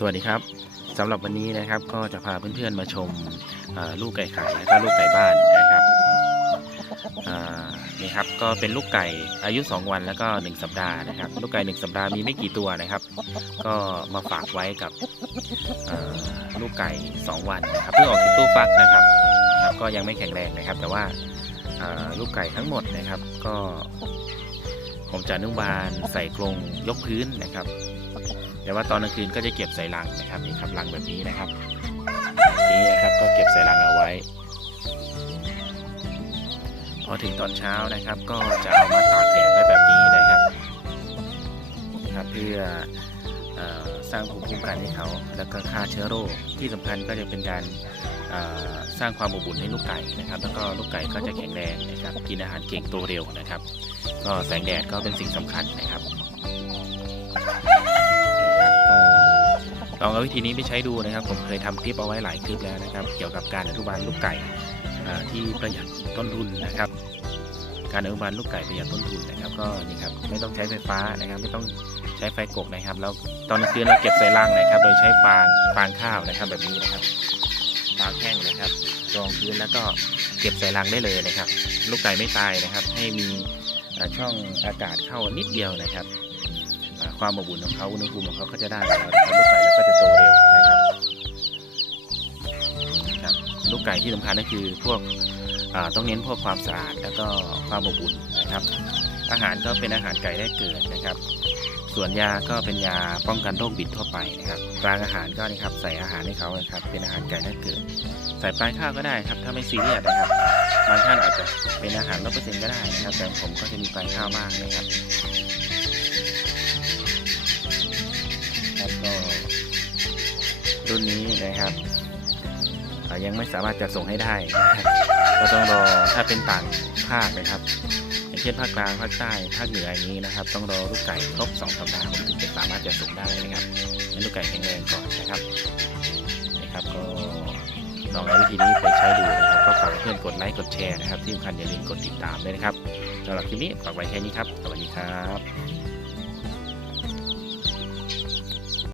สวัสดีครับสำหรับวันนี้นะครับก็จะพาเพื่อนๆมาชมลูกไก่ไข่และก็ลูกไก่บ้านนะครับนี่ครับก็เป็นลูกไก่อายุ 2 วันแล้วก็ 1 สัปดาห์นะครับ ลูกไก่ 1 สัปดาห์มีไม่กี่ตัวนะครับ ก็มาฝากไว้กับลูกไก่ 2 วันนะครับ เพิ่งออกจากตู้ฟักนะครับครับ ก็ยังไม่แข็งแรงนะครับ แต่ว่าลูกไก่ทั้งหมดนะครับก็ผมจะนุบาลใส่กรงยกพื้นนะครับ แต่ว่าตอนกลางคืนก็จะเก็บใส่ลังนะครับนี่ครับลังแบบนี้นะครับนี้นะครับก็เก็บใส่ลังเอาไว้ พอถึงตอนเช้านะครับ ก็จะเอามาตากแดดไว้แบบนี้นะครับนะครับเพื่ออสร้างภูมิคุ้มกันให้เขา แล้วก็ฆ่าเชื้อโรคที่สำคัญก็จะเป็นการสร้างความอบอุ่นให้ลูกไก่นะครับ แล้วก็ลูกไก่ก็จะแข็งแรงนะครับ กินอาหารเก่งโตเร็วนะครับ ก็แสงแดดก็เป็นสิ่งสำคัญนะครับ ลองเอาวิธีนี้ไปใช้ดูนะครับ ผมเคยทำคลิปเอาไว้หลายคลิปแล้วนะครับ เกี่ยวกับการอนุบาลลูกไก่ที่ประหยัดต้นทุนนะครับ การอนุบาลลูกไก่ประหยัดต้นทุนนะครับ ก็นี่ครับไม่ต้องใช้ไฟฟ้านะครับ ไม่ต้องใช้ไฟกกนะครับ แล้วตอนกลางคืนเราเก็บใส่รังนะครับ โดยใช้ฟางฟางข้าวนะครับแบบนี้นะครับฟางแห้งนะครับรองพื้นแล้วก็เก็บใส่รังได้เลยนะครับ ลูกไก่ไม่ตายนะครับ ให้มีช่องอากาศเข้านิดเดียวนะครับ ความอบอุ่นของเขาอุณหภูมิของเขาก็จะได้แล้วนะครับลูกไก่ ก็จะโตเร็วนะครับครับลูกไก่ที่สำคัญก็คือพวกต้องเน้นพวกความสะอาดแล้วก็ความอบอุ่นนะครับ อาหารก็เป็นอาหารไก่ได้เกิดนะครับ ส่วนยาก็เป็นยาป้องกันโรคบิดทั่วไปนะครับกลางอาหารก็นี่ครับใส่อาหารให้เขานะครับ เป็นอาหารไก่ได้เกิด ใส่ปลายข้าวก็ได้ครับ ถ้าไม่ซีเรียสนะครับบางท่านอาจจะเป็นอาหารร้อเปอร์เซ็นต์ก็ได้นะครับแต่ผมก็จะมีปลายข้าวบ้างนะครับ รุ่นนี้นะครับยังไม่สามารถจะส่งให้ได้นะครับก็ต้องรอถ้าเป็นต่างภาคนะครับ อย่างเช่นภาคกลางภาคใต้ภาคเหนืออย่างนี้นะครับ ต้องรอลูกไก่ครบ2สัปดาห์ผมถึงจะสามารถจะส่งได้นะครับให้ลูกไก่แข็งแรงก่อนนะครับนะครับก็ลองเอาวิธีนี้ไปใช้ดูนะครับก็ฝากเพื่อนกดไลค์กดแชร์นะครับที่สำคัญอย่าลืมกดติดตามด้วยนะครับสำหรับคลิปนี้ฝากไว้แค่นี้ครับสวัสดีครับ